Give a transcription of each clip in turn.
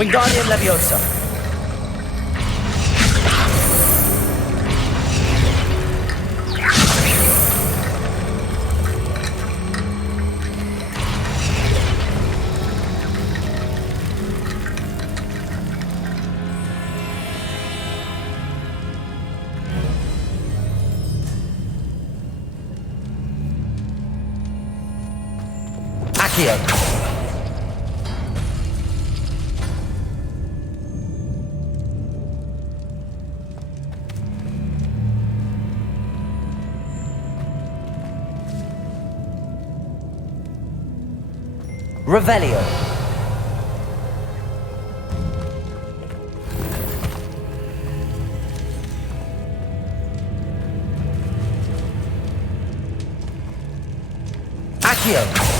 Wingardium Leviosa. Accio. Revelio. Accio.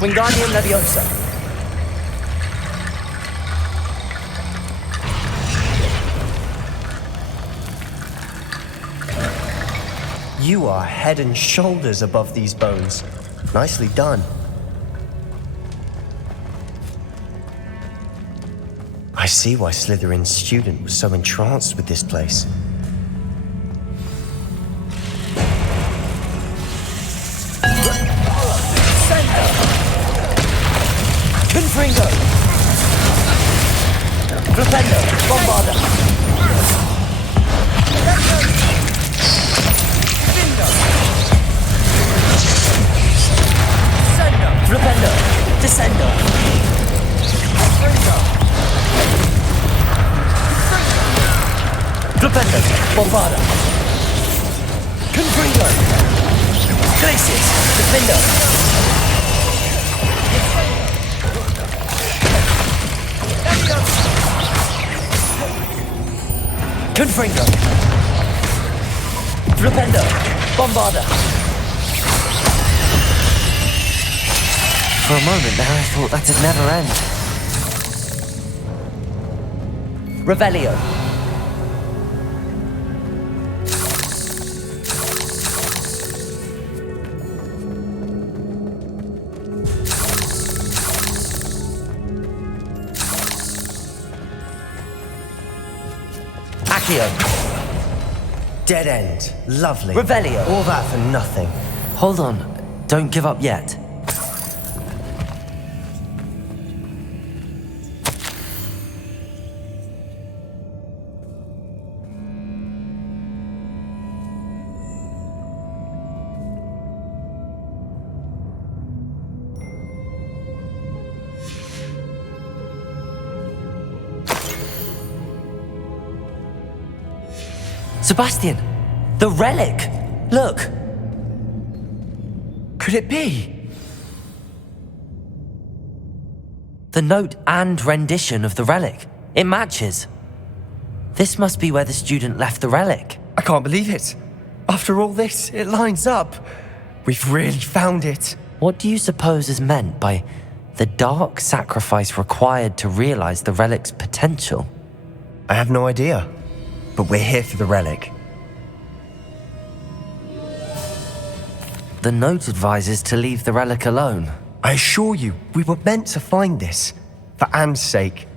Wingardium Leviosa. You are head and shoulders above these bones. Nicely done. I see why Slytherin's student was so entranced with this place. Confringo. Flipendo. Bombarda. Flipendo. Descendo. Flipendo. Bombarda. Confringo. Glacius. Defendo. Confringo. Flipendo. Bombarda. For a moment there, I thought that'd never end. Revelio. Accio. Dead end. Lovely. Revelio. All that for nothing. Hold on, don't give up yet. Sebastian! The relic! Look! Could it be? The note and rendition of the relic. It matches. This must be where the student left the relic. I can't believe it. After all this, it lines up. We've really found it. What do you suppose is meant by the dark sacrifice required to realize the relic's potential? I have no idea. But we're here for the relic. The note advises to leave the relic alone. I assure you, we were meant to find this. For Anne's sake.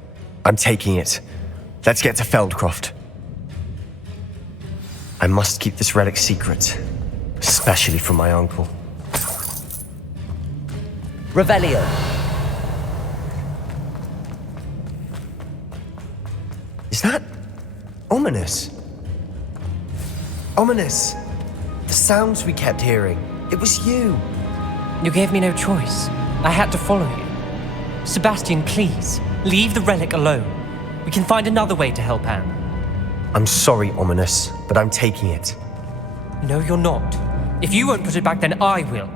I'm taking it. Let's get to Feldcroft. I must keep this relic secret. Especially from my uncle. Revelio. Ominous. Ominous. The sounds we kept hearing. It was you. You gave me no choice. I had to follow you. Sebastian, please, leave the relic alone. We can find another way to help Anne. I'm sorry, Ominous, but I'm taking it. No, you're not. If you won't put it back, then I will.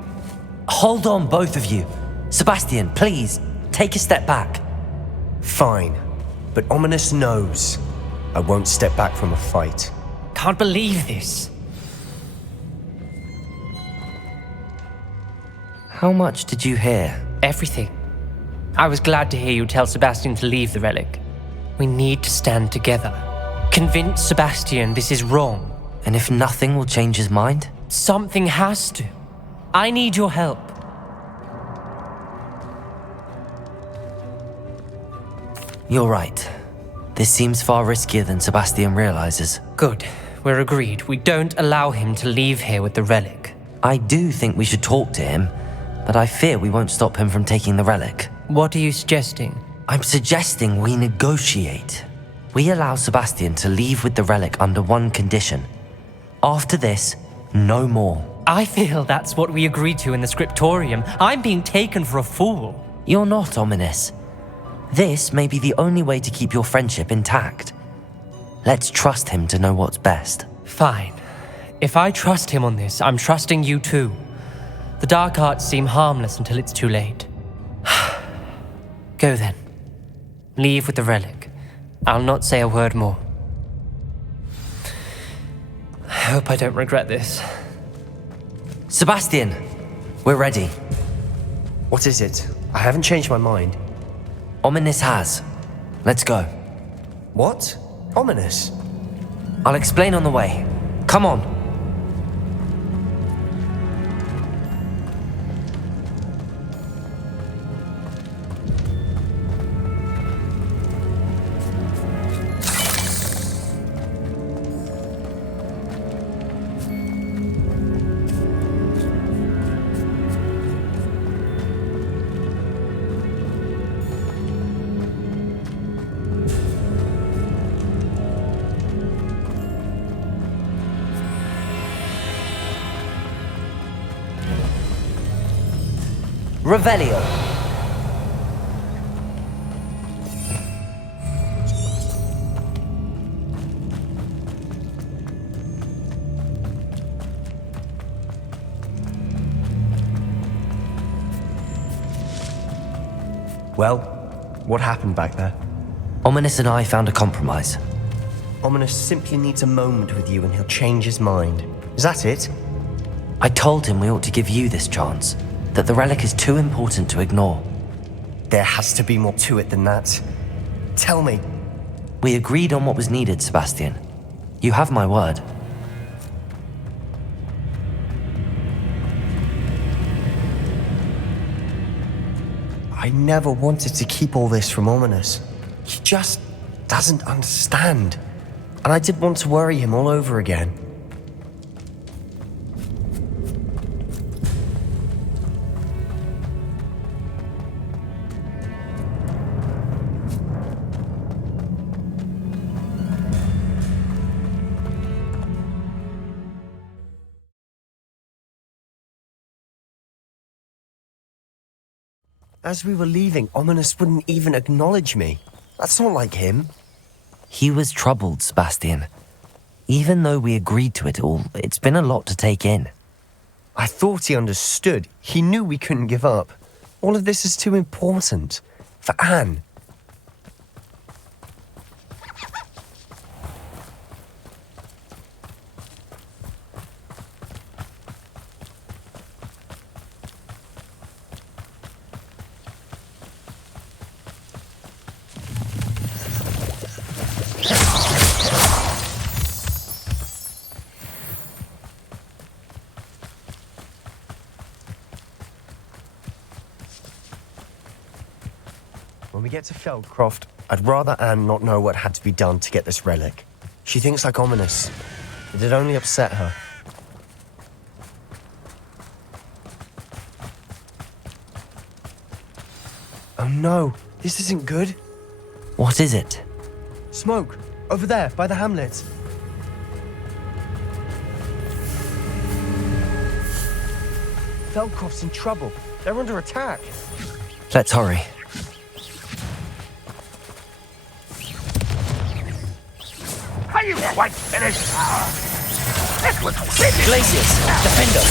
Hold on, both of you. Sebastian, please, take a step back. Fine, but Ominous knows I won't step back from a fight. Can't believe this. How much did you hear? Everything. I was glad to hear you tell Sebastian to leave the relic. We need to stand together. Convince Sebastian this is wrong. And if nothing will change his mind? Something has to. I need your help. You're right. This seems far riskier than Sebastian realizes. Good. We're agreed. We don't allow him to leave here with the relic. I do think we should talk to him, but I fear we won't stop him from taking the relic. What are you suggesting? I'm suggesting we negotiate. We allow Sebastian to leave with the relic under one condition. After this, no more. I feel that's what we agreed to in the scriptorium. I'm being taken for a fool. You're not, Ominous. This may be the only way to keep your friendship intact. Let's trust him to know what's best. Fine. If I trust him on this, I'm trusting you too. The dark arts seem harmless until it's too late. Go then. Leave with the relic. I'll not say a word more. I hope I don't regret this. Sebastian, we're ready. What is it? I haven't changed my mind. Ominous has. Let's go. What? Ominous? I'll explain on the way. Come on. Revelio. Well, what happened back there? Ominous and I found a compromise. Ominous simply needs a moment with you and he'll change his mind. Is that it? I told him we ought to give you this chance, that the relic is too important to ignore. There has to be more to it than that. Tell me. We agreed on what was needed, Sebastian. You have my word. I never wanted to keep all this from Ominous. He just doesn't understand. And I didn't want to worry him all over again. As we were leaving, Ominous wouldn't even acknowledge me. That's not like him. He was troubled, Sebastian. Even though we agreed to it all, it's been a lot to take in. I thought he understood. He knew we couldn't give up. All of this is too important. For Anne. When we get to Feldcroft, I'd rather Anne not know what had to be done to get this relic. She thinks like Ominous. It'd only upset her. Oh no, this isn't good. What is it? Smoke, over there, by the hamlet. Feldcroft's in trouble. They're under attack. Let's hurry. Are you quite finished? This was finished. Glacius, defend us.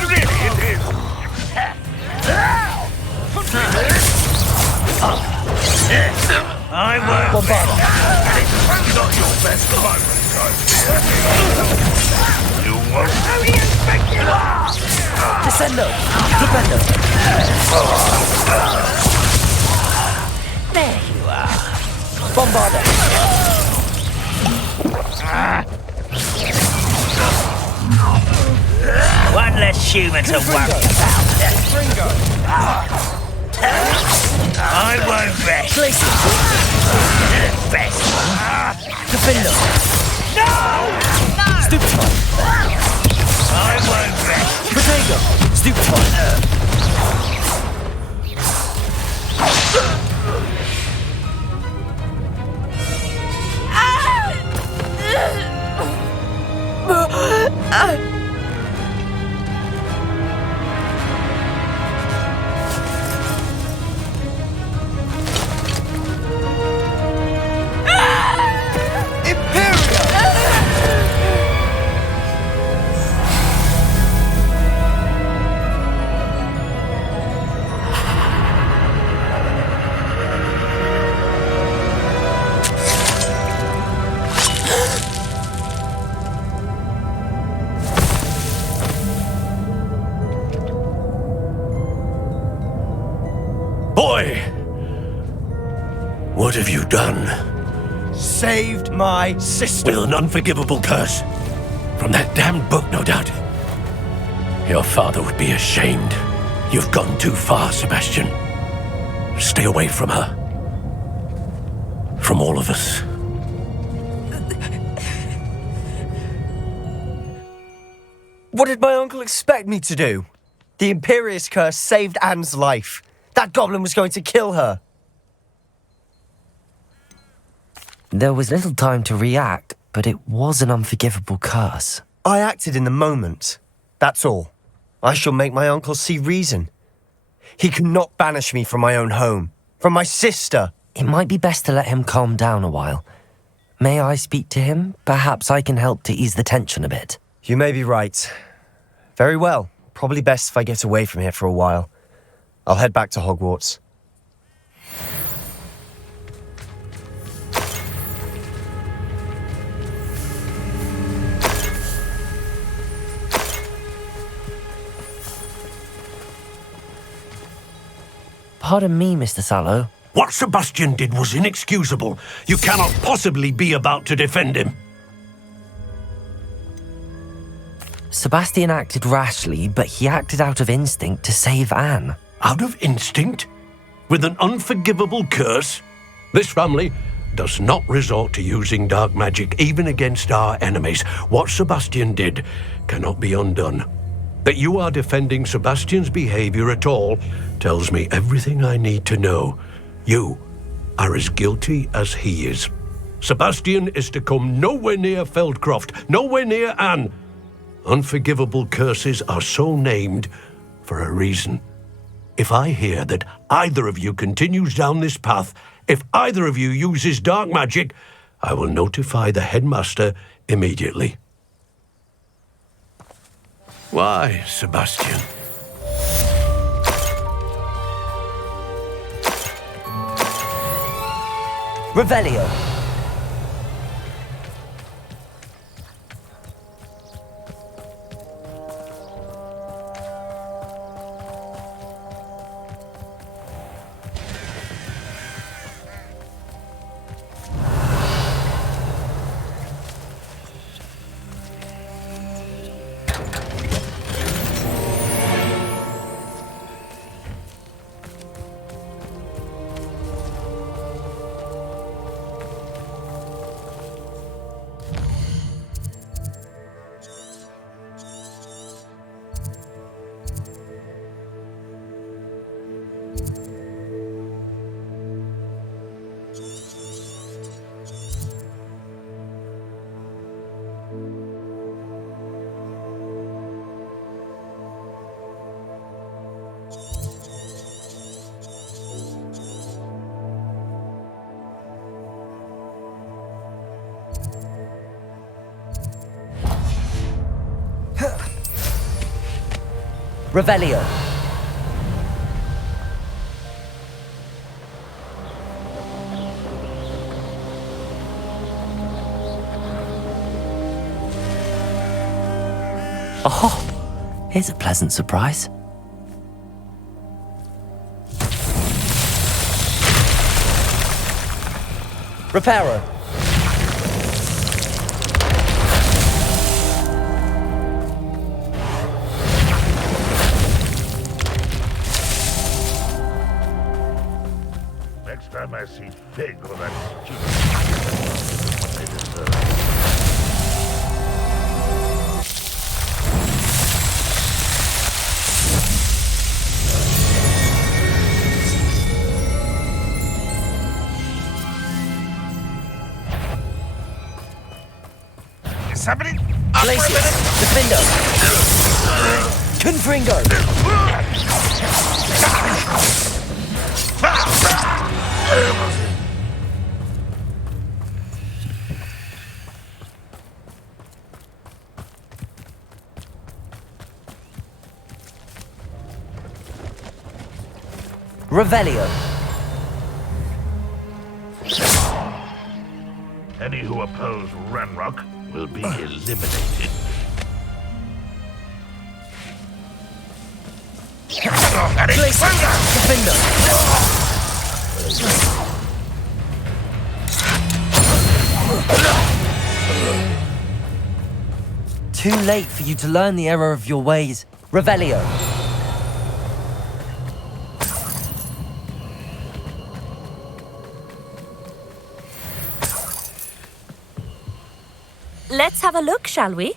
Really, it is. I won't. Bombarda. It's not your best moment, you won't. How do you think you are? Descendo. Flipendo. There you are. Bombarda. One less human to worry about. I won't rest. Glacius. Best. Defendo. No! Stupefy. I won't rest. Protego. Stupefy. Boy! What have you done? Saved my sister. With an unforgivable curse. From that damned book, no doubt. Your father would be ashamed. You've gone too far, Sebastian. Stay away from her. From all of us. What did my uncle expect me to do? The Imperious curse saved Anne's life. That goblin was going to kill her. There was little time to react, but it was an unforgivable curse. I acted in the moment. That's all. I shall make my uncle see reason. He cannot banish me from my own home, from my sister. It might be best to let him calm down a while. May I speak to him? Perhaps I can help to ease the tension a bit. You may be right. Very well. Probably best if I get away from here for a while. I'll head back to Hogwarts. Pardon me, Mr. Sallow. What Sebastian did was inexcusable. You cannot possibly be about to defend him. Sebastian acted rashly, but he acted out of instinct to save Anne. Out of instinct? With an unforgivable curse? This family does not resort to using dark magic even against our enemies. What Sebastian did cannot be undone. That you are defending Sebastian's behavior at all tells me everything I need to know. You are as guilty as he is. Sebastian is to come nowhere near Feldcroft, nowhere near Anne. Unforgivable curses are so named for a reason. If I hear that either of you continues down this path, if either of you uses dark magic, I will notify the headmaster immediately. Why, Sebastian? Revelio. Revelio. Oh, here's a pleasant surprise. Reparo. Next time I see pig or that stupid what they deserve. Is somebody up for a Glacius. minute? Defendo. Confringo. Revelio. Any who oppose Ranrock will be eliminated. Glacius. Defendo. Too late for you to learn the error of your ways. Revelio. Let's have a look, shall we?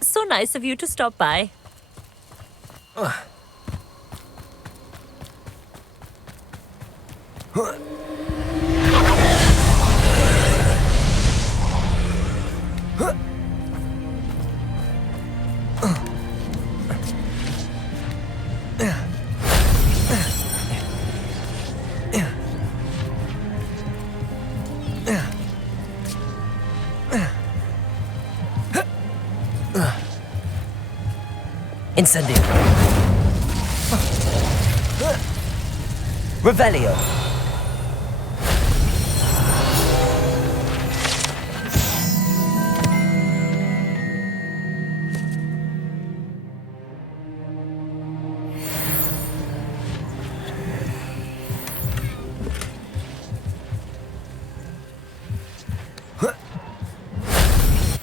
So nice of you to stop by. Incendio. Revelio.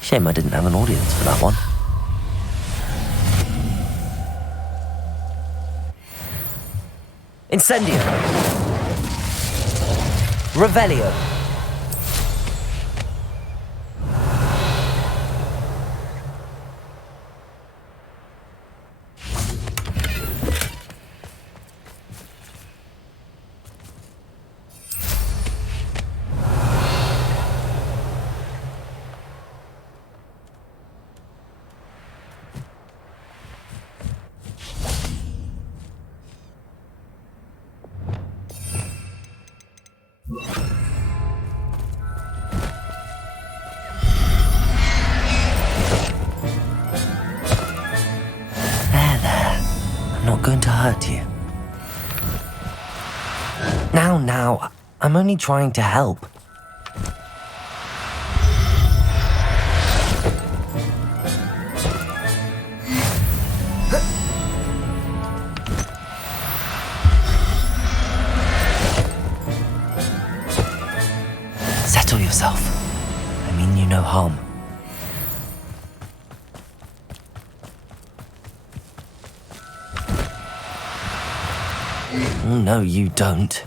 Shame I didn't have an audience for that one. Incendio. Revelio. I'm not going to hurt you. Now, I'm only trying to help. Settle yourself. I mean you no harm. No, you don't.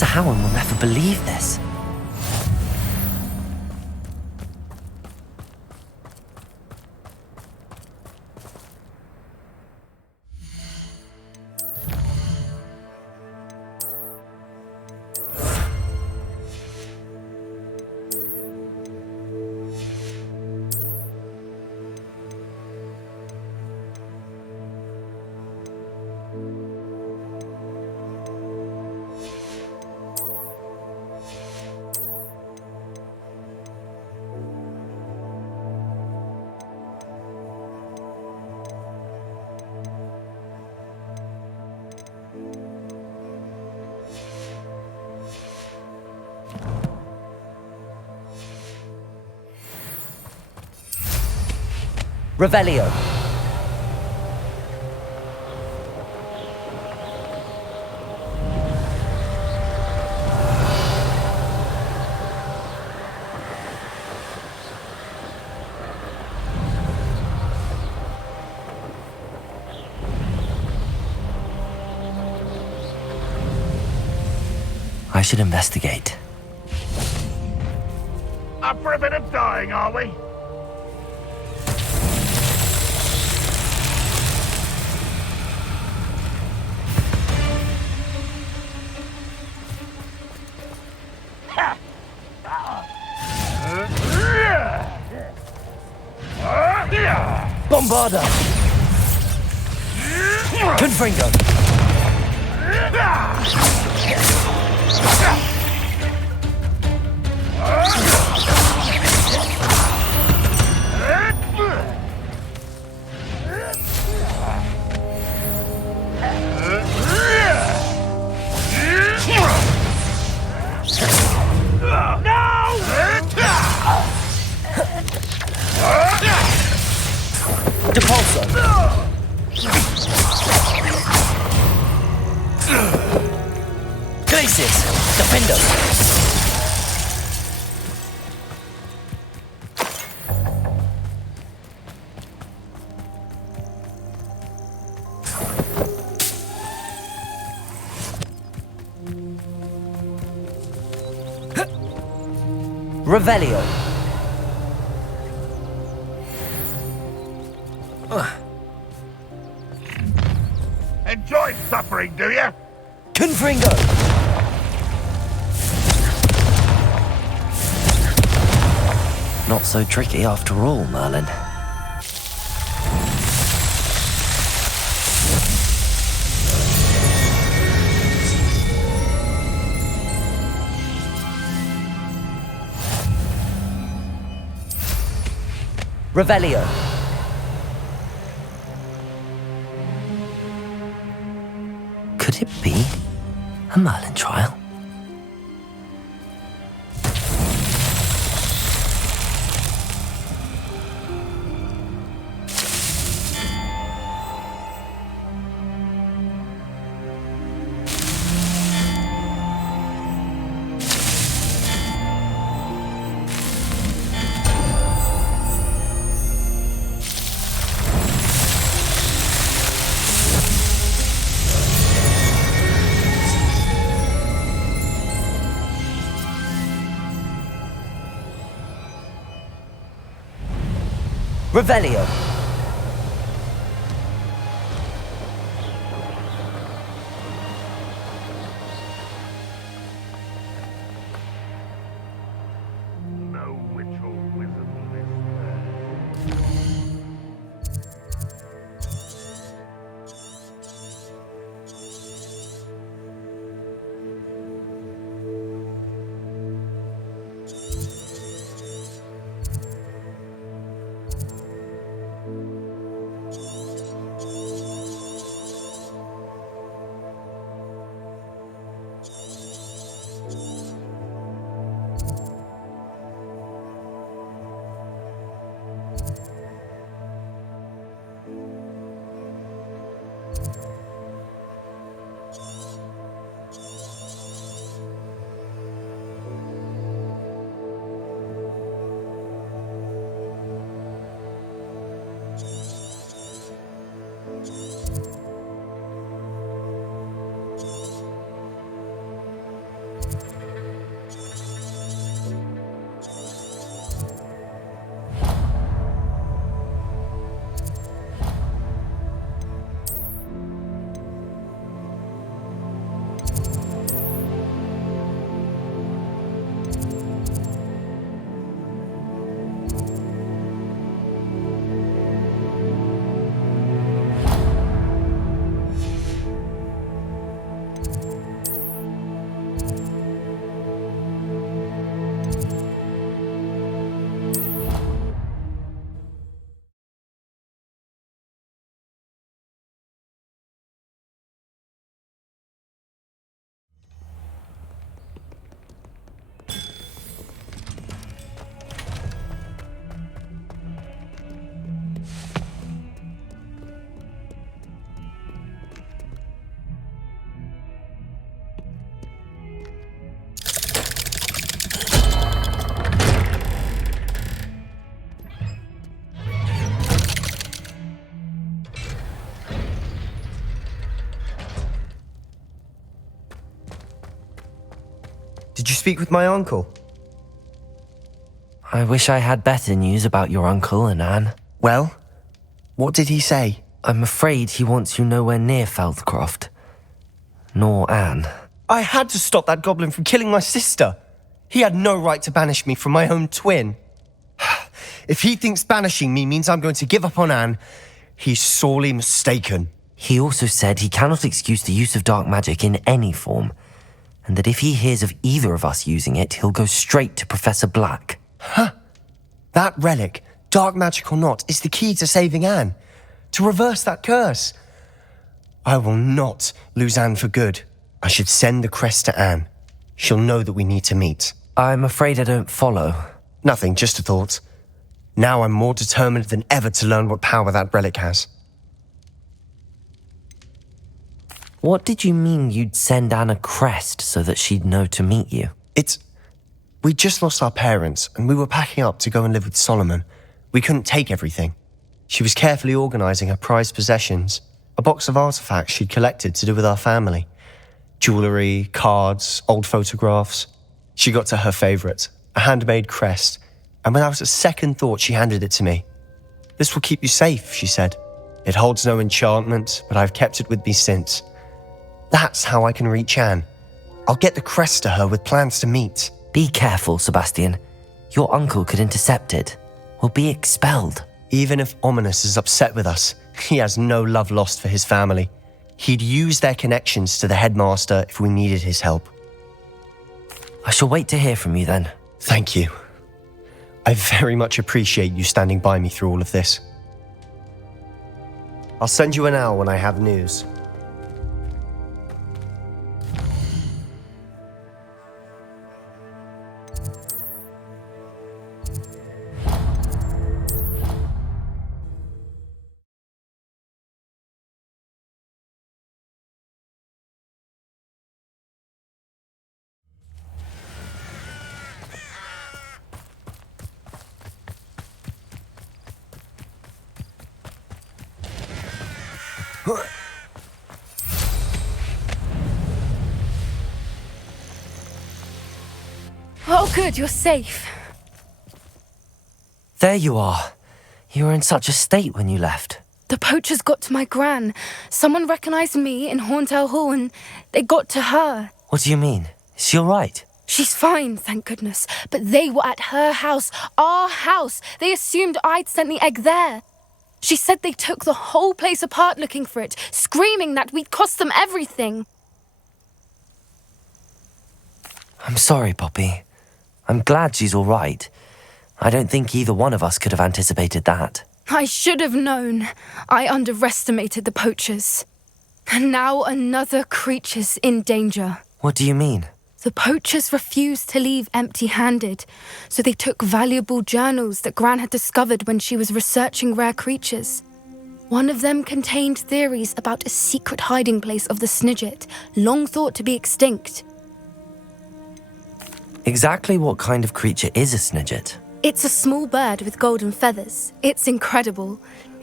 Samhain will never believe this. Revelio. I should investigate. Up for a bit of dying, are we? Bombarda! Confringo! Depulso! Glacius! Defendo! Revelio! Enjoy suffering, do you? Confringo! Not so tricky after all, Merlin. Revelio! Could it be a Merlin trial? Revelio! No witch or wizard will live Did you speak with my uncle? I wish I had better news about your uncle and Anne. Well, what did he say? I'm afraid he wants you nowhere near Feldcroft. Nor Anne. I had to stop that goblin from killing my sister. He had no right to banish me from my own twin. If he thinks banishing me means I'm going to give up on Anne, he's sorely mistaken. He also said he cannot excuse the use of dark magic in any form, and that if he hears of either of us using it, he'll go straight to Professor Black. That relic, dark magic or not, is the key to saving Anne. To reverse that curse. I will not lose Anne for good. I should send the crest to Anne. She'll know that we need to meet. I'm afraid I don't follow. Nothing, just a thought. Now I'm more determined than ever to learn what power that relic has. What did you mean you'd send Anne a crest so that she'd know to meet you? We just lost our parents, and we were packing up to go and live with Solomon. We couldn't take everything. She was carefully organising her prized possessions, a box of artifacts she'd collected to do with our family. Jewellery, cards, old photographs. She got to her favourite, a handmade crest, and without a second thought she handed it to me. "This will keep you safe," she said. "It holds no enchantment, but I've kept it with me since. That's how I can reach Anne. I'll get the crest to her with plans to meet." Be careful, Sebastian. Your uncle could intercept it. We'll be expelled. Even if Ominous is upset with us, he has no love lost for his family. He'd use their connections to the headmaster if we needed his help. I shall wait to hear from you then. Thank you. I very much appreciate you standing by me through all of this. I'll send you an owl when I have news. Oh, good, you're safe. There you are. You were in such a state when you left. The poachers got to my gran. Someone recognized me in Horntail Hall and they got to her. What do you mean? Is she all right? She's fine, thank goodness. But they were at her house, our house. They assumed I'd sent the egg there. She said they took the whole place apart looking for it, screaming that we'd cost them everything. I'm sorry, Poppy. I'm glad she's all right. I don't think either one of us could have anticipated that. I should have known. I underestimated the poachers. And now another creature's in danger. What do you mean? The poachers refused to leave empty-handed, so they took valuable journals that Gran had discovered when she was researching rare creatures. One of them contained theories about a secret hiding place of the Snidget, long thought to be extinct. Exactly what kind of creature is a Snidget? It's a small bird with golden feathers. It's incredible.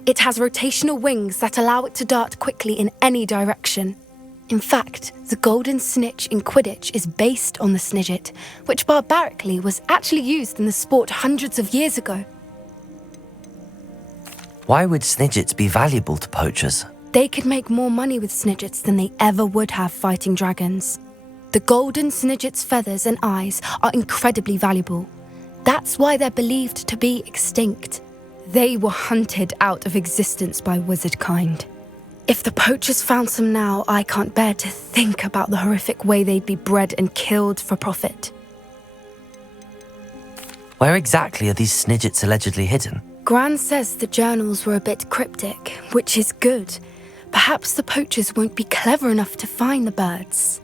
It has rotational wings that allow it to dart quickly in any direction. In fact, the golden snitch in Quidditch is based on the Snidget, which barbarically was actually used in the sport hundreds of years ago. Why would Snidgets be valuable to poachers? They could make more money with Snidgets than they ever would have fighting dragons. The golden Snidget's feathers and eyes are incredibly valuable. That's why they're believed to be extinct. They were hunted out of existence by wizard kind. If the poachers found some now, I can't bear to think about the horrific way they'd be bred and killed for profit. Where exactly are these Snidgets allegedly hidden? Gran says the journals were a bit cryptic, which is good. Perhaps the poachers won't be clever enough to find the birds.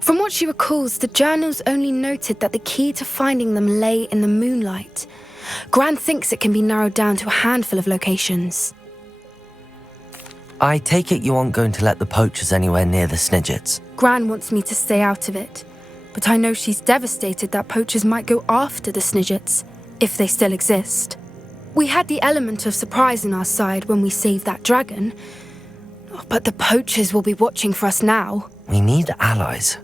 From what she recalls, the journals only noted that the key to finding them lay in the moonlight. Gran thinks it can be narrowed down to a handful of locations. I take it you aren't going to let the poachers anywhere near the Snidgets. Gran wants me to stay out of it, but I know she's devastated that poachers might go after the Snidgets, if they still exist. We had the element of surprise on our side when we saved that dragon, but the poachers will be watching for us now. We need allies.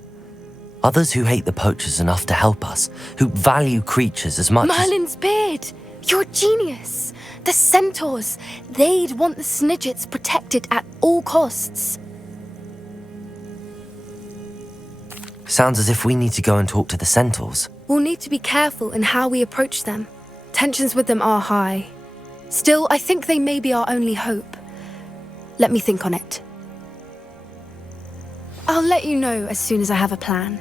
Others who hate the poachers enough to help us, who value creatures as much as... Merlin's beard! You're a genius! The centaurs! They'd want the Snidgets protected at all costs. Sounds as if we need to go and talk to the centaurs. We'll need to be careful in how we approach them. Tensions with them are high. Still, I think they may be our only hope. Let me think on it. I'll let you know as soon as I have a plan.